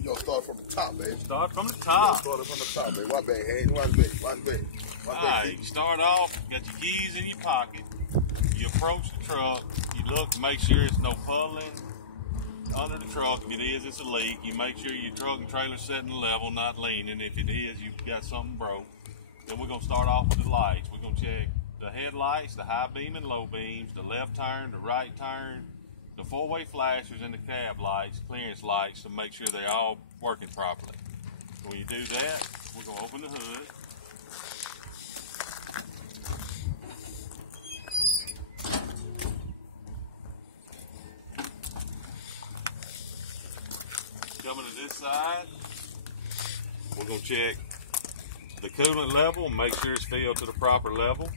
You gonna start from the top, baby. Start from the top. Start from the top, baby. One bag, Hayden. One bag. One bag. One bag. Alright, you start off, got your keys in your pocket. You approach the truck. You look to make sure there's no puddling under the truck. If it is, it's a leak. You make sure your truck and trailer's setting level, not leaning. If it is, you've got something broke. Then we're going to start off with the lights. We're going to check the headlights, the high beam and low beams, the left turn, the right turn, the four-way flashers and the cab lights, clearance lights, to make sure they're all working properly. When you do that, we're going to open the hood. Coming to this side, we're going to check the coolant level, make sure it's filled to the proper level.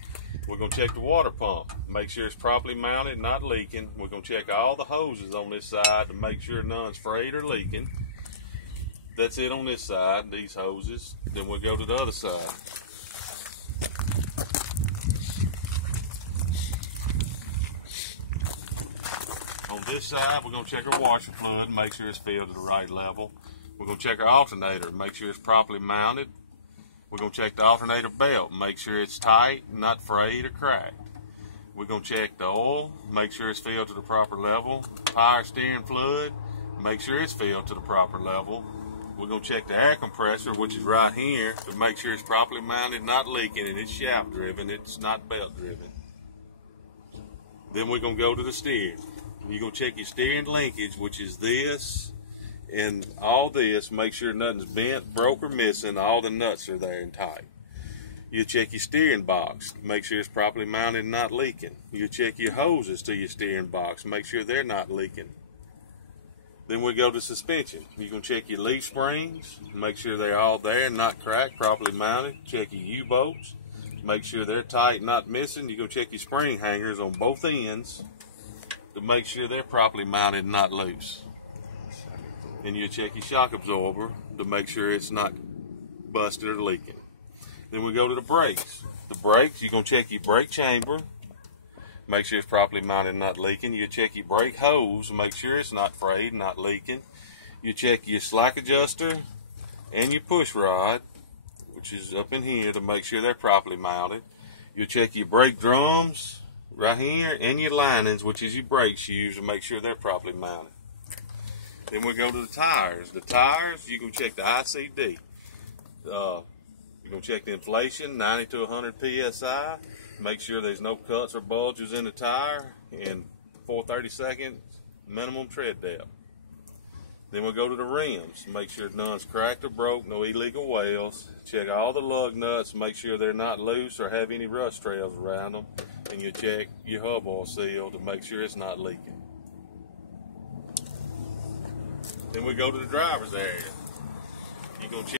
We're going to check the water pump, make sure it's properly mounted, not leaking. We're going to check all the hoses on this side to make sure none's frayed or leaking. That's it on this side, these hoses. Then we'll go to the other side. On this side, we're going to check our washer fluid, make sure it's filled to the right level. We're going to check our alternator, make sure it's properly mounted. We're going to check the alternator belt, make sure it's tight, not frayed or cracked. We're going to check the oil, make sure it's filled to the proper level. Power steering fluid, make sure it's filled to the proper level. We're going to check the air compressor, which is right here, to make sure it's properly mounted, not leaking, and it's shaft driven, it's not belt driven. Then we're going to go to the steering. You're going to check your steering linkage, which is this and all this. Make sure nothing's bent, broke, or missing. All the nuts are there and tight. You check your steering box, make sure it's properly mounted and not leaking. You check your hoses to your steering box, make sure they're not leaking. Then we go to suspension. You're going to check your leaf springs, make sure they're all there and not cracked, properly mounted. Check your U-bolts, make sure they're tight, not missing. You're going to check your spring hangers on both ends to make sure they're properly mounted and not loose. And you check your shock absorber to make sure it's not busted or leaking. Then we go to the brakes. The brakes, you're going to check your brake chamber, make sure it's properly mounted and not leaking. You check your brake hose, make sure it's not frayed, not leaking. You check your slack adjuster and your push rod, which is up in here, to make sure they're properly mounted. You check your brake drums right here and your linings, which is your brake shoes, to make sure they're properly mounted. Then we go to the tires. The tires, you can check the ICD. You're going to check the inflation, 90 to 100 PSI. Make sure there's no cuts or bulges in the tire, and 4/32 seconds minimum tread depth. Then we'll go to the rims. Make sure none's cracked or broke, no illegal wales. Check all the lug nuts, make sure they're not loose or have any rust trails around them. And you check your hub oil seal to make sure it's not leaking. Then we go to the driver's area. You're going to check